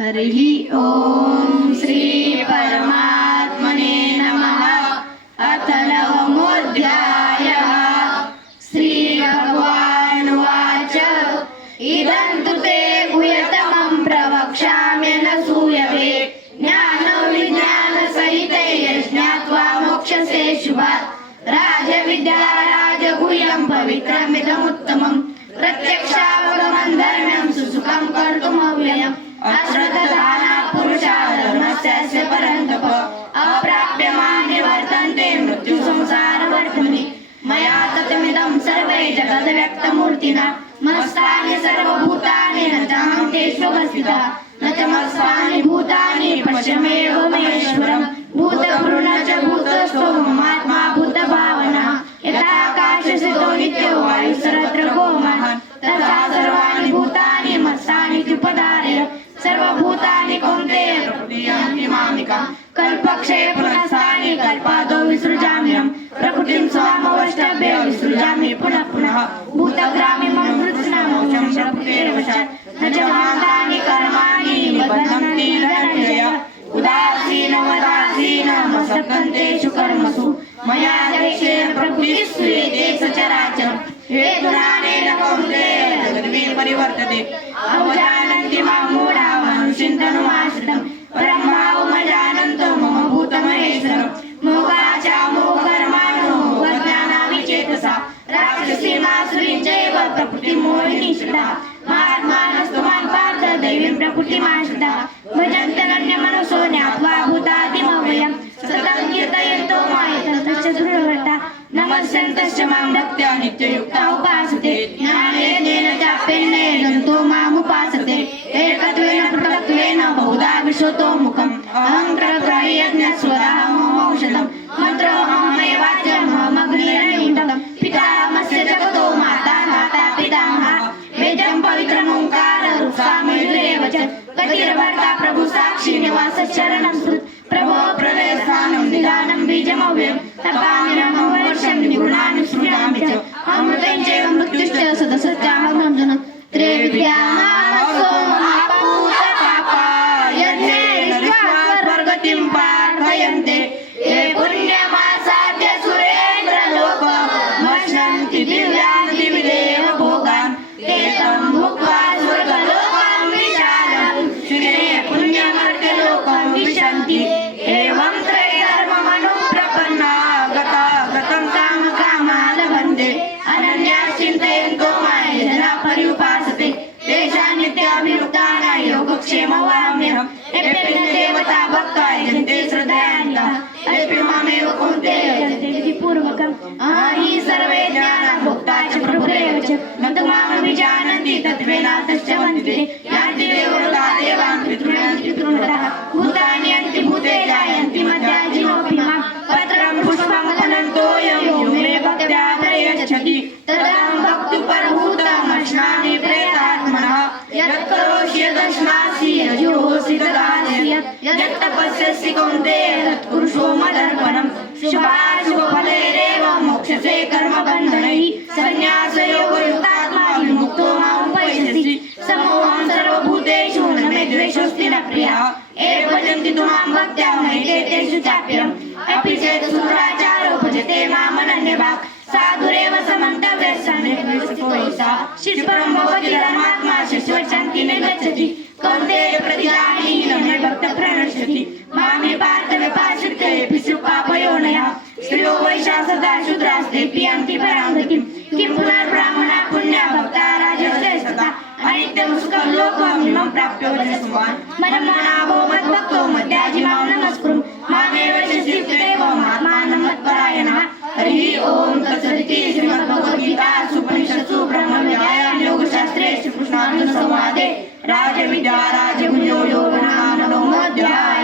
हरिः ओम श्री परमात्मने नमः। अथ नवमोऽध्यायः। श्री भगवानुवाच इदं तु ते गुह्यतमं प्रवक्ष्याम्यनसूयवे ज्ञानविज्ञानसहिते यज्ञात्वा मोक्षसे शुभात्। राजविद्या राजगुह्यं पवित्रमिदमुत्तमं प्रत्यक्षावगमं धर्म्यं सुसुखं कर्तुमव्ययम्। अश्रद्धदाना पुरुषा धर्मस्य परन्तप अप्राप्यमाने वर्तन्ते मृत्युसंसारवर्त्मनि। मया ततमिदं सर्वे जगद्व्यक्तमूर्तिना मत्स्थानि सर्वभूतानि न चाहं तेष्वस्थितः न च मत्स्थानि भूतानि पश्यमेव महेश्वरम्। भूतभृन्न च भूतस्थो ममात्मा भूतभावनः। यथाकाशस्थितो नित्यो वायुः सर्वत्र महान् तथा सर्वाणि भूतानि मत्स्थानि त्युपधारय। सर्वभूतानि कौन्तेय प्रकृतिं मामिकां कल्पक्षये पुनस्तानि कल्पादौ विसृजाम्यहं। प्रकृतिं स्वामवष्टभ्य विसृजामि पुनः पुनः। भूतग्रामे मम कृत्स्नमोक्षं प्रकृतेर्वशात् न च महान्तानि कर्माणि निबध्नन्ति धनञ्जय। उदासीनवदासीनमसक्तन्तेषु कर्मसु मया देशे प्रकृतिः श्रूयते सचराचरम्। हेतुनानेन कौन्तेय जगद्वे परिवर्तते अवजानन्ति मां मूढा मनुष्यन्तनुमाश्रितं परं भावमजानन्तो मम भूतमहेश्वरम्। मोहाचामोहकर्माणो मोहज्ञानाविचेतसा राक्षसीमासुरीं चैव प्रकृतिमोहिनीश्रिताः। महात्मानस्तु मां पार्थ दैवीं प्रकृतिमाश्रिताः भजन्त्यनन्यमनसो ज्ञात्वा भूतादिमव्ययम्। सततं कीर्तयन्तो मामेतश्च दृढव्रताः नमस्यन्तश्च मां भक्त्या नित्ययुक्ता उपासते। ज्ञानेन चाप्येन जन्तो मामुपासते एकत्वेन पृथक्त्वेन बहुधा विश्वतो मुखम्। अहं प्रकृतियज्ञस्वरामौषधम् मन्त्रोऽहमेवाच्यमहमग्निरनिमित्तं। पितामहस्य जगतो माता धाता पितामहः वेदं पवित्रमोङ्कार रुक्सामेव च। गतिर्भर्ता प्रभु साक्षी निवासशरणं स्मृत्। प्रभो प्रलयस्थानं निदानं बीजमव्ययम्। तपामिरहं वर्षं निगुणानि सृजामि च। अमृतं चैव मृत्युश्च सदसच्चाहं जन। त्रैविद्यानामसो महापूतपापा यज्ञे दृष्ट्वा स्वर्गतिं प्रार्थयन्ते। ये पुण्यमासाद्य सुरेन्द्रलोक मश्नन्ति दिव्यान् दिविदेव भोगान्। ते तं भुक्त्वा स्वर्गलोकं विशालं क्षिणे पुण्यमर्त्यलोकं विशन्ति। एवं त्रयधर्ममनुप्रपन्ना गता गतं कामकामा लभन्ते। अनन्याः चिन्तयन्तो मां जनाः पर्युपासते तेषां नित्याभियुक्तानां योगक्षेमवाप्म्यहम्। एप्यः देवता भक्ता यजन्ते श्रद्धयान्विताः एप्य मामेव कौन्तेय यजन्ते विधिपूर्वकम्। हि सर्वे ज्ञानाः भोक्ता च प्रभुरेव च न तु मामभिजानन्ति तत्त्वेनातश्च वन्दते। यान्ति देवता देवान् पितॄणां पितॄणतः भूतानि अन्ति भूते जायन्ति मध्याजिनोऽपि मां। पत्रं पुष्पं फलन्तोऽयं यो मे भक्त्या प्रयच्छति तदहं भक्तिपरभूतमश्नामि प्रेतात्मनः। यत्करोषि यदश्नासि यजुहोषि ददासि यत्तपस्यसि कौन्तेय तत्कुरुषो मदर्पणम्। शुभाशुभफलैरेव मोक्षसे कर्मबन्धनैः। सन्न्यासयोगयुक्तात्मा विमुक्तो मामुपैष्यसि। समोऽहं सर्वभूतेषु न मे द्वेषोऽस्ति न प्रियः। ये भजन्ति तु मां भक्त्या नैते तेषु चाप्यहम्। अपि चेत् सुराचारो भजते मामनन्यभाक् साधुरेव समन्तव्यः सन्निर्देशकोऽयिषा। शिष्यपरं भवति धर्मात्मा शश्वशान्ति निर्गच्छति। कौन्तेय प्रतिजानीहि न मे भक्तः प्रणश्यति। मामे पार्थ विपाश्रित्य येऽपि पापयोनयः। स्त्रियो वैश्याः सदा शूद्रास्तेऽपि यान्ति परां गतिम्। किं पुनर्ब्राह्मणाः पुण्या भक्ता राजश्रेष्ठता अनित्यं सुखं लोकमिमं प्राप्य वचस्वान्। मनमोनाभो मद्भक्तो मद्याजिमां नमस्कुरु मामेव शशिदेव महात्मानं मत्परायणः। हरिः ओम तत्सदिति श्रीमद्भगवद्गीतासु उपनिषत्सु ब्रह्मविद्यायां योगशास्त्रे श्रीकृष्णार्जुनसंवादे राजविद्या राजगुह्यो योगो नाम नवमोऽध्यायः।